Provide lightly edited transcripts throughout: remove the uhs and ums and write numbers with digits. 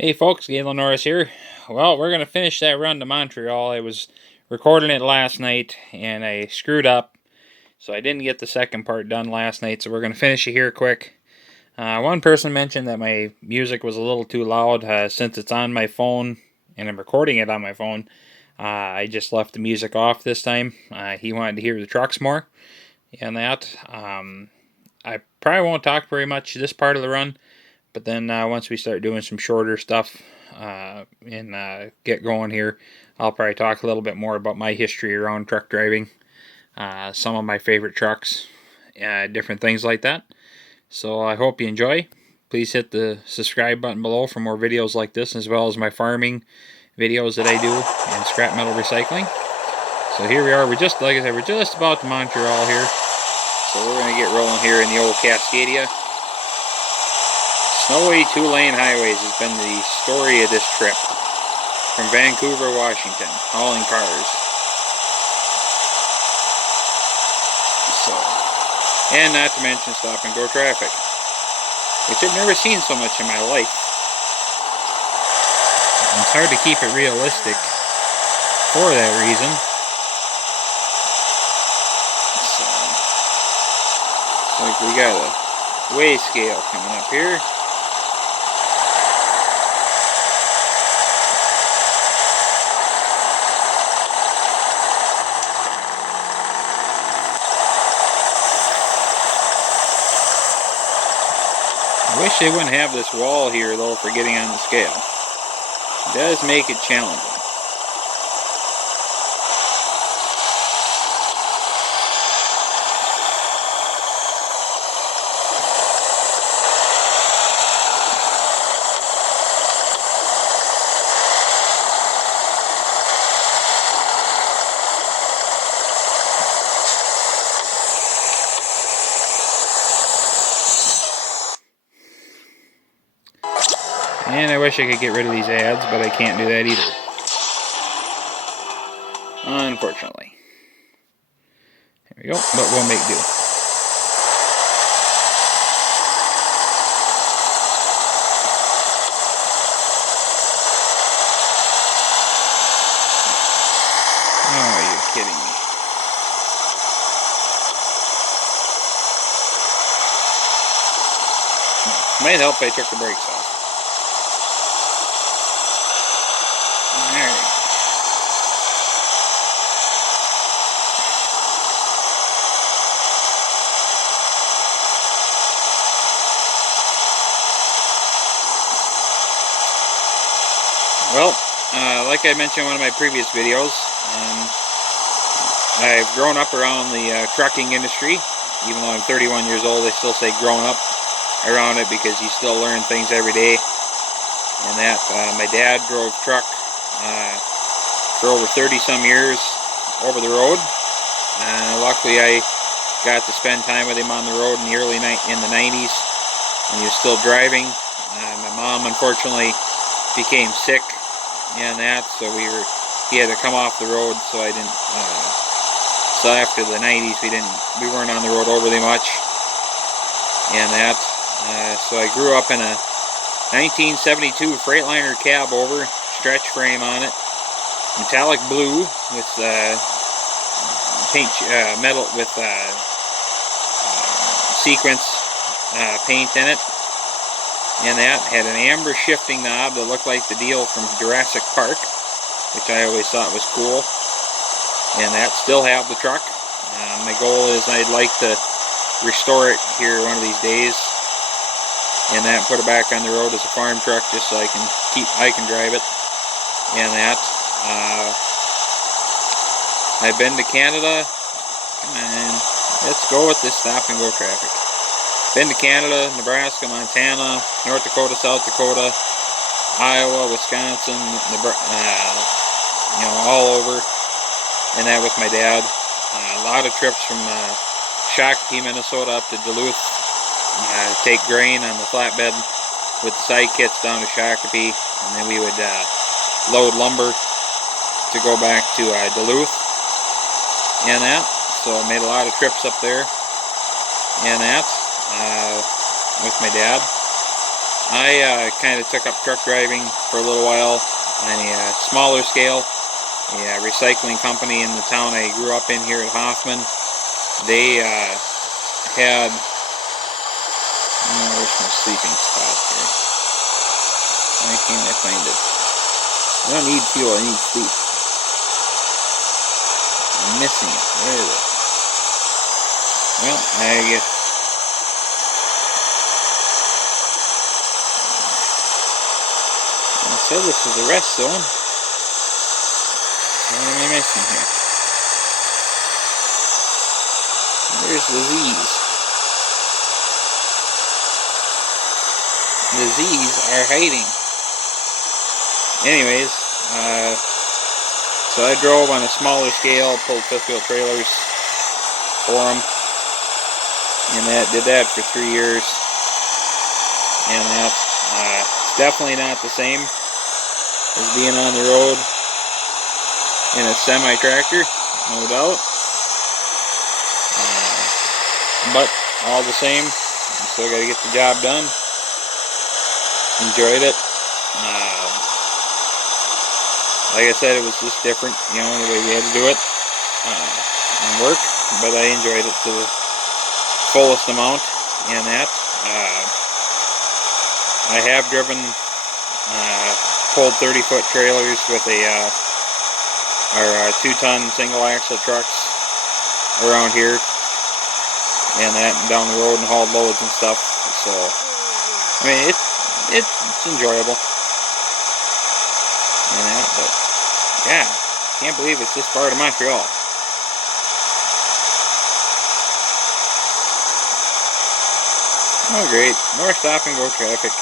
Hey folks, Galen Norris here. Well, we're going to finish that run to Montreal. I was recording it last night and I screwed up, so I didn't get the second part done last night, so we're going to finish it here quick. One person mentioned that my music was a little too loud since it's on my phone and I'm recording it on my phone. I just left the music off this time. He wanted to hear the trucks more and that. I probably won't talk very much this part of the run. But then once we start doing some shorter stuff and get going here, I'll probably talk a little bit more about my history around truck driving, some of my favorite trucks, different things like that. So I hope you enjoy. Please hit the subscribe button below for more videos like this, as well as my farming videos that I do and scrap metal recycling. So here we are. Like I said, we're just about to Montreal here. So we're going to get rolling here in the old Cascadia. Snowy two-lane highways has been the story of this trip. From Vancouver, Washington, hauling cars. So, and not to mention stop and go traffic, which I've never seen so much in my life. And it's hard to keep it realistic for that reason. So, it's like we got a weigh scale coming up here. I wish they wouldn't have this wall here though for getting on the scale. It does make it challenging. And I wish I could get rid of these ads, but I can't do that either. Unfortunately. There we go, but we'll make do. Oh, you're kidding me. Might help if I took the brakes off. Alright. Well, like I mentioned in one of my previous videos, I've grown up around the trucking industry. Even though I'm 31 years old, I still say grown up around it because you still learn things every day. And that, my dad drove truck for over 30 some years over the road. Luckily I got to spend time with him on the road in the in the 90s when he was still driving. My mom unfortunately became sick and that, so he had to come off the road, so I didn't so after the 90s we weren't on the road overly much and that, so I grew up in a 1972 Freightliner cab over, stretch frame on it, metallic blue with paint metal with sequence paint in it, and that had an amber shifting knob that looked like the deal from Jurassic Park, which I always thought was cool. And that still have the truck. My goal is I'd like to restore it here one of these days, and that put it back on the road as a farm truck just so I can drive it. And that I've been to Canada. Come on, let's go with this stop and go traffic. Been to Canada, Nebraska, Montana, North Dakota, South Dakota, Iowa, Wisconsin, all over, and that with my dad. A lot of trips from Shakopee, Minnesota up to Duluth. Take grain on the flatbed with the side kits down to Shakopee, and then we would load lumber to go back to Duluth and that. So I made a lot of trips up there and that with my dad. I kind of took up truck driving for a little while on a smaller scale. A recycling company in the town I grew up in here at Hoffman. They had, where's my sleeping spot here? Why can't I find it? I don't need fuel, I need sleep. I'm missing it. Where is it? Well, I guess. It said this was a rest zone. What am I missing here? Where's the Z's? The Z's are hiding. Anyways, so I drove on a smaller scale, pulled fifth wheel trailers for them, and did that for 3 years. And it's definitely not the same as being on the road in a semi-tractor, no doubt. But all the same, you still got to get the job done. Enjoyed it. Like I said, it was just different, the way we had to do it and work. But I enjoyed it to the fullest amount. And I have driven, pulled 30-foot trailers with our 2-ton single axle trucks around here, and down the road and hauled loads and stuff. So I mean, it's enjoyable, but yeah, can't believe it's this far to Montreal. Oh great, more stop and go traffic.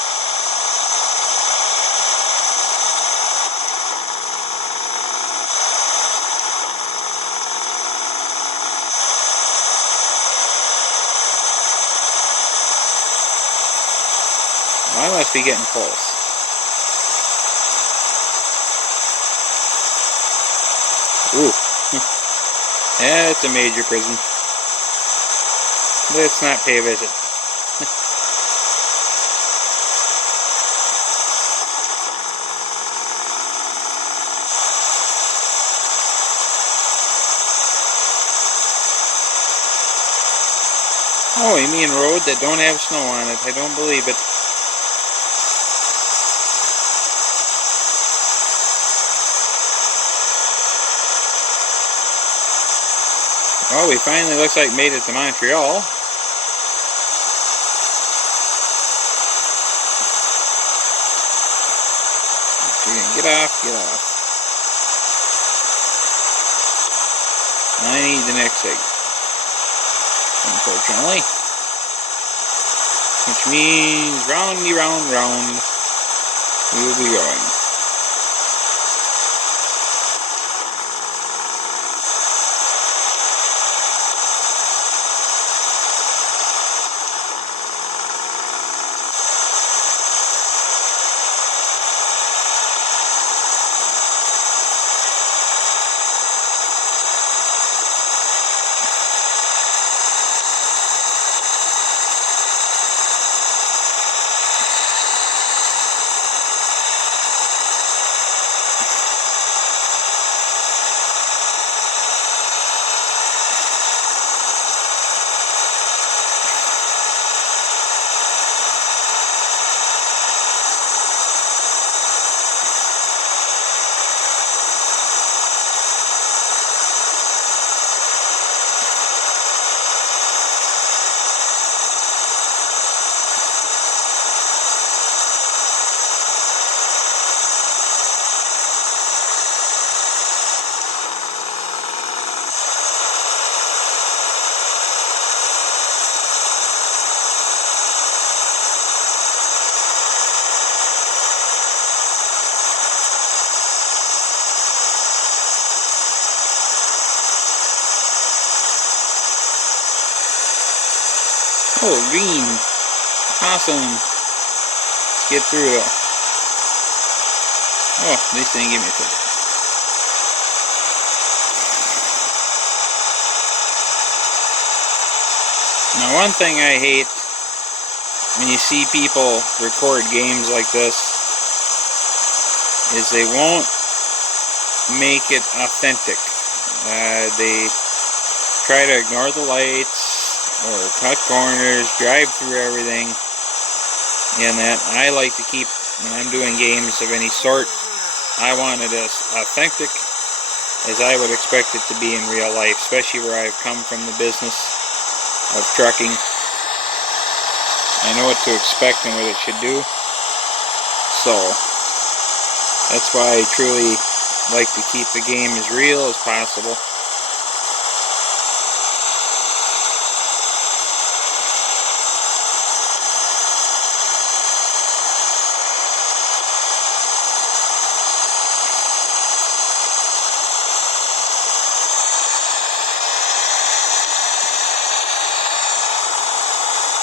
I must be getting close. Ooh. Yeah, it's a major prison. Let's not pay a visit. Oh, you mean road that don't have snow on it? I don't believe it. Well, we finally, looks like, made it to Montreal. Get off, get off. I need the next exit, unfortunately. Which means roundy round round we will be going. Oh, green. Awesome. Let's get through though. Oh, at least they didn't give me a ticket. Now, one thing I hate when you see people record games like this is they won't make it authentic. They try to ignore the lights or cut corners, drive through everything, and that I like to keep, when I'm doing games of any sort, I want it as authentic as I would expect it to be in real life, especially where I've come from the business of trucking. I know what to expect and what it should do, so that's why I truly like to keep the game as real as possible.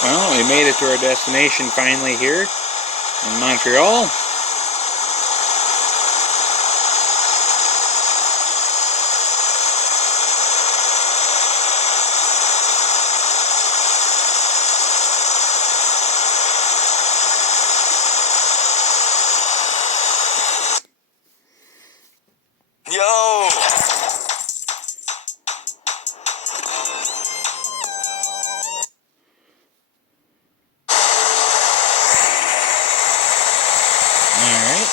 Well, we made it to our destination finally here in Montreal. Yo! Alright.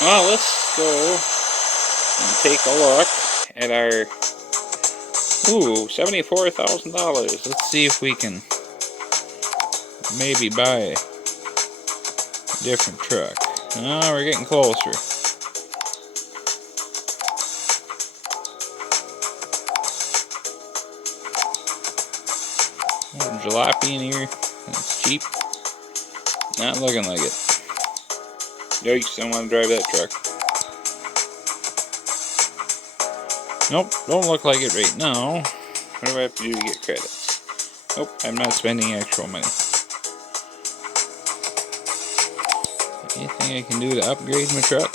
Well, let's go and take a look at our $74,000. Let's see if we can maybe buy a different truck. Oh, we're getting closer. Jalopy in here. That's cheap. Not looking like it. Yikes, don't want to drive that truck. Nope, don't look like it right now. What do I have to do to get credits? Nope, I'm not spending actual money. Anything I can do to upgrade my truck?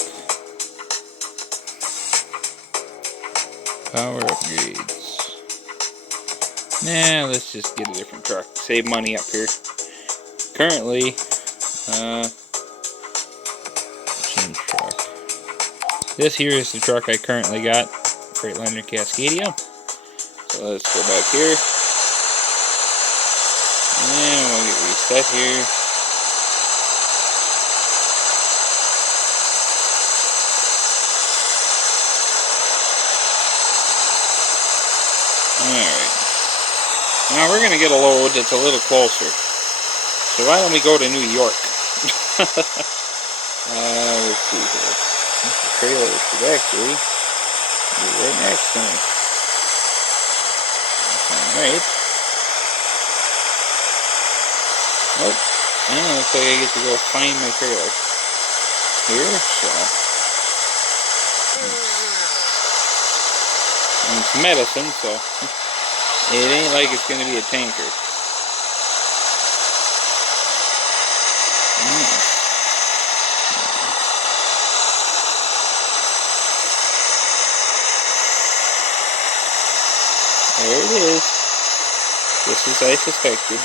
Power upgrades. Nah, let's just get a different truck. Save money up here. Currently, change truck. This here is the truck I currently got. Freightliner Cascadia. So let's go back here. And we'll get reset here. Alright. Now we're going to get a load that's a little closer. So why don't we go to New York? Let's see here. The trailer should actually be right next to me. Alright. Nope. Looks like I get to go find my trailer here, so it's medicine, so it ain't like it's gonna be a tanker. There it is. Just as I suspected.